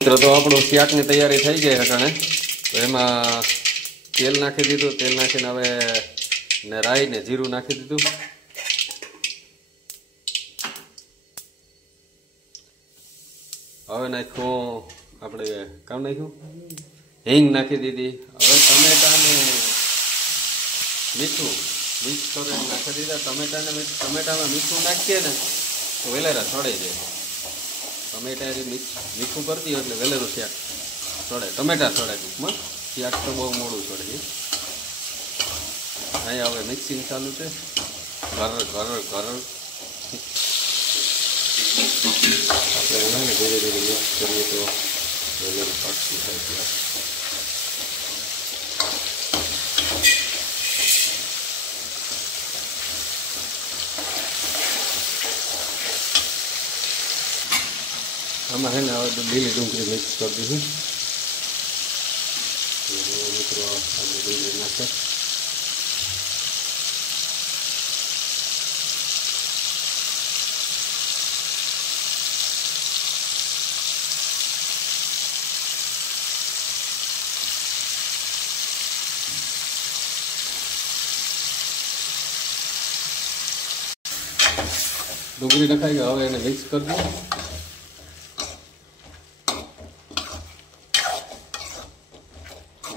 મિત્રો તો આપણું શાકની તૈયારી થઈ ગઈ અટાણે તો એમાં તેલ નાખી દીધું તેલ નાખીને હવે ને રાઈ ને જીરું નાખી દીધું હવે નાખ્યું આપણે કામ નાખ્યું હિંગ નાખી દીધી હવે ટમેટા ને મીઠું મિક્સ કરીને નાખી દીધા ટમેટામાં મીઠું નાખીએ ને તો વેલેરા સડે જાય ટમેટા મીઠું કરતી હોય એટલે વેલેરું શાક સડે ટમેટા સડે ટૂંકમાં શાક તો બહુ મોડું સડે છે અહીંયા હવે મિક્સિંગ ચાલુ છે ઘર આપણે એના ધીરે ધીરે મિક્સ કરીએ તો વેલેરું પાકું થાય છે આમાં है ને હવે લીલી ડુંગળી મિક્સ કરી દીધી મિત્રો આપણે ડુંગળી નાખે ડુંગળી નખાઈ ગઈ હવે એને મિક્સ કરી દો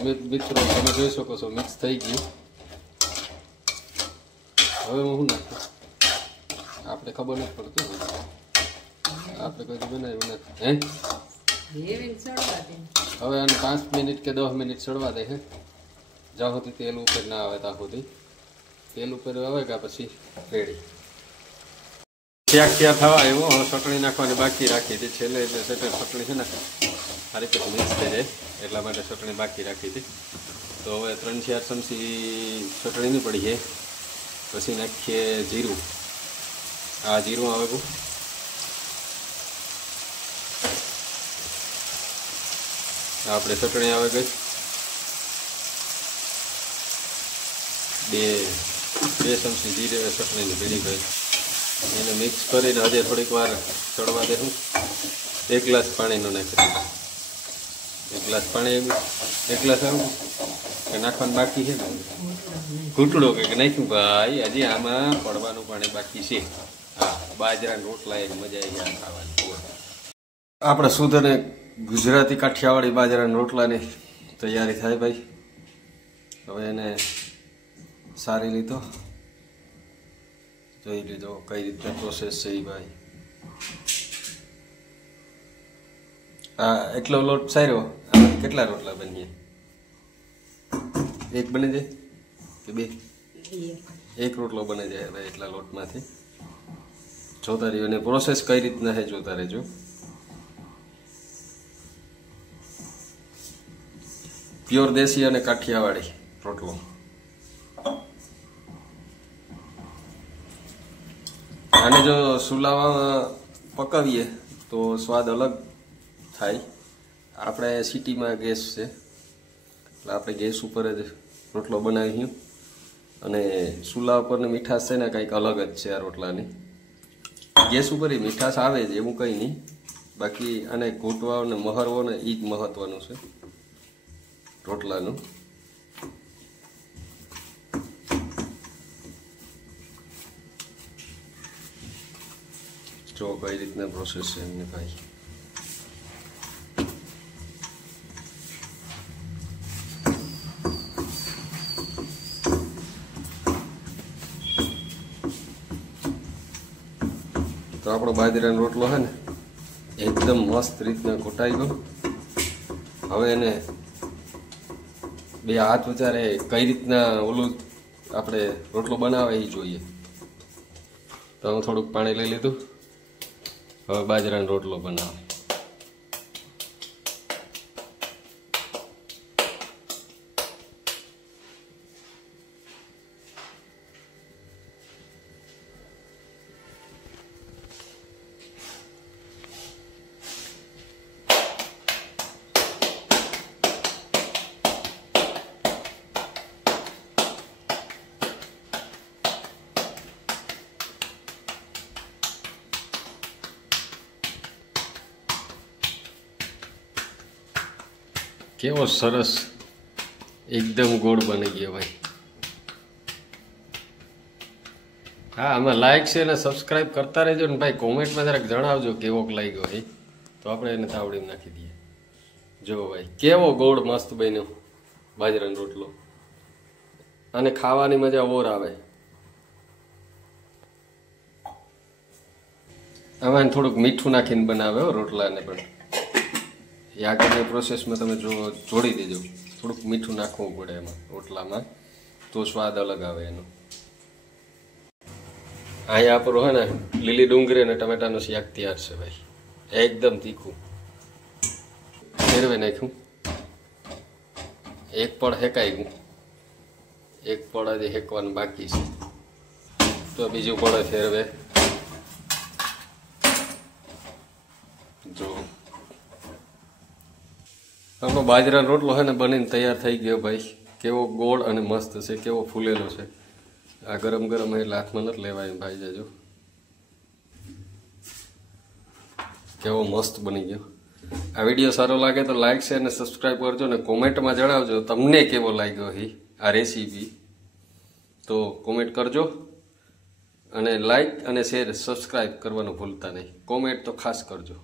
મિત્રો તમે જોઈ શકો છો મિક્સ થઈ ગયું હવે હું શું નાખું આપણે ખબર નથી પડતું આપણે કોઈ બનાવ્યું નથી હવે આને 5 મિનિટ કે 10 મિનિટ સડવા દે હે જ્યાં સુધી તેલ ઉપર ના આવે ત્યાં સુધી તેલ ઉપર આવે કે પછી રેડી શાક ક્યાં થવા આવ્યો હવે ચટણી નાખવાની બાકી રાખી હતી છેલ્લે એટલે ચટણી છે ને આ રીતે મિક્સ થઈ જાય એટલા માટે ચટણી બાકી રાખી હતી તો હવે 3-4 ચમચી ચટણીની પડી છે પછી નાખીએ જીરું આ જીરું આવે આપણે ચટણી આવે ગઈ બે ચમચી ચટણીની ભેળી ગઈ એને મિક્સ કરીને હજે થોડીક વાર ચડવા દેવું 1 ગ્લાસ પાણીનો નાખી દઉં 1 ગ્લાસ પાણી 1 ગ્લાસ આવું કે નાખવાનું બાકી છે ને ઘૂંટડો કે નાખ્યું ભાઈ હજી આમાં પડવાનું પાણી બાકી છે હા બાજરાના રોટલા એની મજા આવી ગયા ખાવાની આપણે શુદ્ધ અને ગુજરાતી કાઠિયાવાડી બાજરાના રોટલાની તૈયારી થાય ભાઈ હવે એને સારી લીધો જોઈ લીધો કઈ રીતે પ્રોસેસ છે એ ભાઈ આ એટલો લોટ સાર્યો કેટલા રોટલા બનીએ એક બની જાય કે બે એક રોટલો બની જાય ભાઈ એટલા લોટમાંથી જોતા રહ્યો અને પ્રોસેસ કઈ રીતના છે જોતા રહેજો પ્યોર દેશી અને કાઠિયાવાડી રોટલો આને જો સુલાવામાં પકાવીએ તો સ્વાદ અલગ થાય આપણે સિટીમાં ગેસ છે એટલે આપણે ગેસ ઉપર જ રોટલો બનાવીએ અને ચૂલા ઉપરની મીઠાશ છે ને કંઈક અલગ જ છે આ રોટલાની ગેસ ઉપર મીઠાશ આવે જ એવું કંઈ નહીં બાકી આને ઘૂંટવાઓ ને મહરવો ને એ જ મહત્વનું છે રોટલાનું જો કઈ રીતના પ્રોસેસ છે એમને ભાઈ તો આપણો બાજરાનો રોટલો છે ને એકદમ મસ્ત રીતના ઘૂંટાઈ ગયો હવે એને બે હાથ વચારે કઈ રીતના ઓલું આપણે રોટલો બનાવે એ જોઈએ તો હું થોડુંક પાણી લઈ લીધું હવે બાજરાનો રોટલો બનાવે કેવો સરસ એકદમ ગોળ બની ગયો ભાઈ. હા, આમાં લાઈક છે અને સબસ્ક્રાઈબ કરતા રહેજો ને ભાઈ. કોમેન્ટમાં જરાક જણાવજો કેવોક લાગ્યો હોય તો આપણે એને તાવડીમાં નાખી દઈએ. જો ભાઈ કેવો ગોળ મસ્ત બન્યો બાજરાનો રોટલો, અને ખાવાની મજા ઓર આવે. આમાં થોડુંક મીઠું નાખીને બનાવે રોટલાને પણ. એ આગળની પ્રોસેસમાં તમે જોડી દેજો. થોડુંક મીઠું નાખવું પડે એમાં રોટલામાં, તો સ્વાદ અલગ આવે એનો. અહીંયા આપણો હે ને લીલી ડુંગળી અને ટમેટાનું શાક તૈયાર છે ભાઈ. એકદમ તીખું ફેરવે નાખ્યું. એક પડ હેકાઈ ગયું, એક પડ હજી હેકવાનું બાકી છે, તો બીજું પડ ફેરવે. જો આપણો બાજરાનો રોટલો છે ને બનીને તૈયાર થઈ ગયો ભાઈ. કેવો ગોળ અને મસ્ત છે, કેવો ફૂલેલો છે. આ ગરમ ગરમ એટલે હાથમાં નથી લેવાય ભાઈ. જાજો કેવો મસ્ત બની ગયો. આ વિડીયો સારો લાગે તો લાઈક શેર અને સબસ્ક્રાઈબ કરજો ને કોમેન્ટમાં જણાવજો તમને કેવો લાગ્યો આ રેસીપી. તો કોમેન્ટ કરજો અને લાઈક અને શેર સબસ્ક્રાઈબ કરવાનું ભૂલતા નહીં. કોમેન્ટ તો ખાસ કરજો.